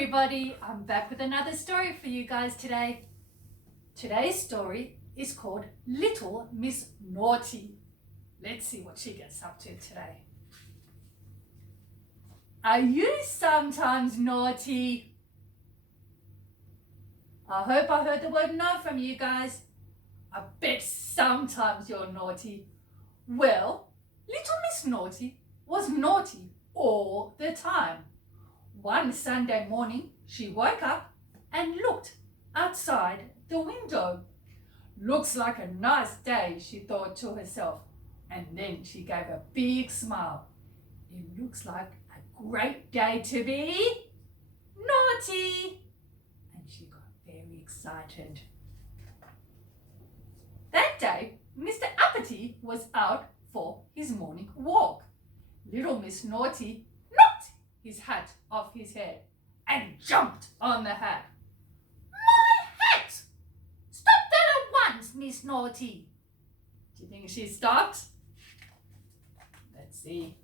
everybody, I'm back with another story for you guys today. Today's story is called Little Miss Naughty. Let's see what she gets up to today. Are you sometimes naughty? I hope I heard the word no from you guys. I bet sometimes you're naughty. Well, Little Miss Naughty was naughty all the time. One Sunday morning, she woke up and looked outside the window. Looks like a nice day, she thought to herself, and then she gave a big smile. It looks like a great day to be naughty. And she got very excited. That day, Mr. Uppity was out for his morning walk. Little Miss Naughty knocked his hat off his head and jumped on the hat. My hat! Stop that at once, Miss Naughty. Do you think she stopped? Let's see.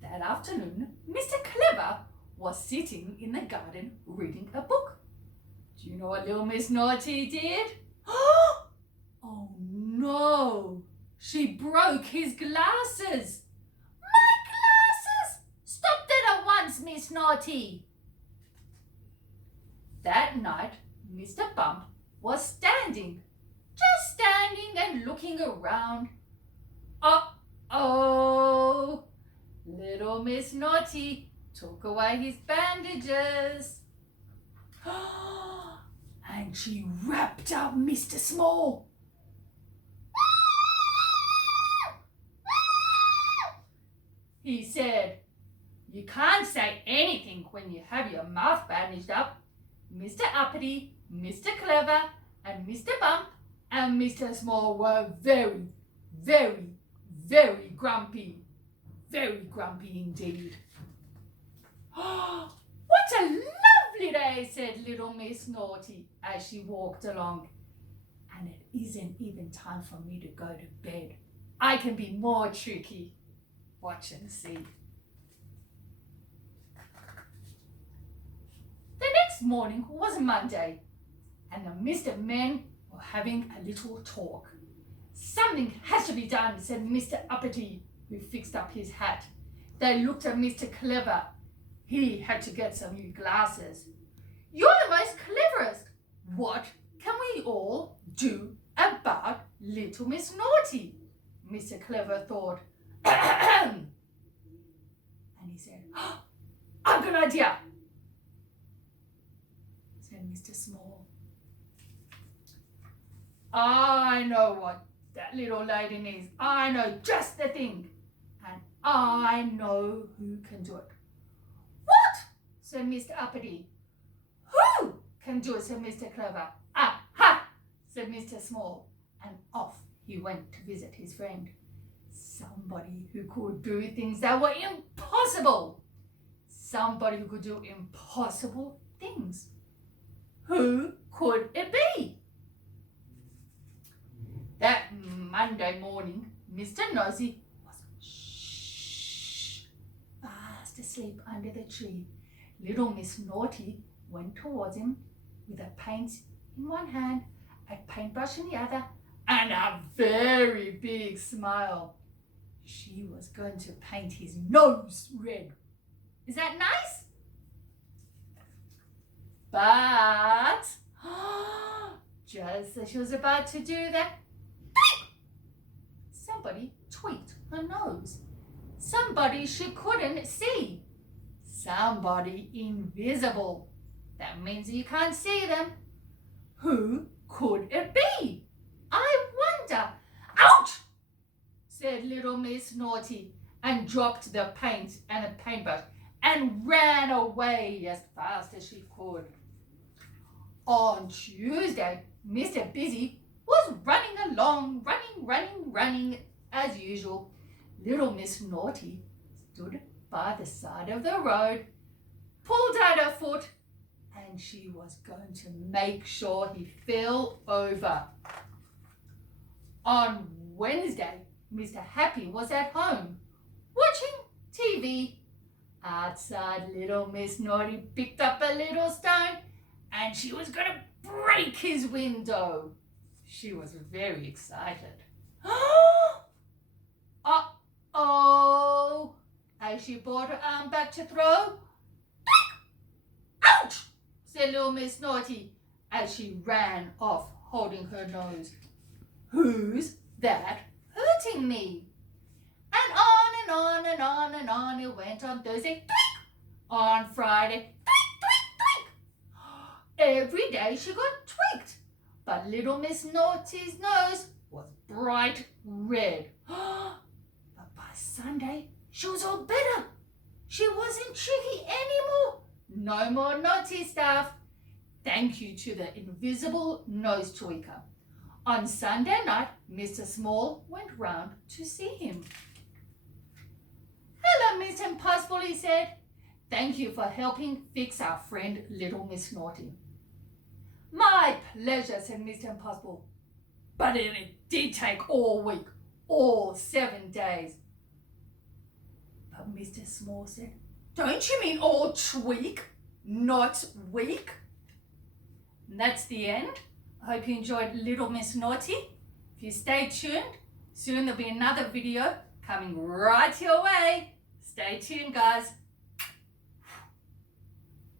That afternoon, Mr. Clever was sitting in the garden reading a book. Do you know what little Miss Naughty did? Oh no! She broke his glasses. My glasses! Stop that at once, Miss Naughty. That night, Mr. Bump was standing, just standing and looking around. Uh-oh! Little Miss Naughty took away his bandages. And she wrapped up Mr. Small. He said, "You can't say anything when you have your mouth bandaged up." Mr. Uppity, Mr. Clever, and Mr. Bump and Mr. Small were very, very, very grumpy. Very grumpy indeed. What a lovely day, said little Miss Naughty as she walked along. And it isn't even time for me to go to bed. I can be more tricky. Watch and see. The next morning was Monday, and the Mr. Men were having a little talk. Something has to be done, said Mr. Uppity, who fixed up his hat. They looked at Mr. Clever. He had to get some new glasses. You're the most cleverest. What can we all do about little Miss Naughty? Mr. Clever thought. And he said, I've got an idea, said Mr. Small. I know what that little lady needs. I know just the thing. And I know who can do it. What? Said Mr. Uppity. Who can do it? Said Mr. Clever. Ha! Said Mr. Small. And off he went to visit his friend. Somebody who could do things that were impossible. Somebody who could do impossible things. Who could it be? That Monday morning, Mr. Nosy was fast asleep under the tree. Little Miss Naughty went towards him with a paint in one hand, a paintbrush in the other, and a very big smile. She was going to paint his nose red. Is that nice? But just as she was about to do that, somebody tweaked her nose. Somebody she couldn't see. Somebody invisible. That means you can't see them. Who could it be? I wonder. Ouch! Said little Miss Naughty and dropped the paint and a paintbrush and ran away as fast as she could. On Tuesday, Mr. Busy was running along, running as usual. Little Miss Naughty stood by the side of the road, pulled out her foot, and she was going to make sure he fell over. On Wednesday, Mr. Happy was at home, watching TV Outside, little Miss Naughty picked up a little stone and she was going to break his window. She was very excited. Uh-oh! As she brought her arm back to throw, ouch! Said little Miss Naughty as she ran off holding her nose. Who's that hurting me? And on and on and on and on it went on Thursday, on Friday, every day she got tweaked, but little Miss Naughty's nose was bright red. But by Sunday, she was all better. She wasn't cheeky anymore. No more naughty stuff. Thank you to the invisible nose tweaker. On Sunday night, Mr. Small went round to see him. Hello, Miss Impossible, he said. Thank you for helping fix our friend little Miss Naughty. My pleasure, said Mr. Impossible. But it did take all week, all 7 days. But Mr. Small said, don't you mean all tweak, not week? And that's the end. I hope you enjoyed Little Miss Naughty. If you stay tuned, soon there'll be another video coming right your way. Stay tuned, guys.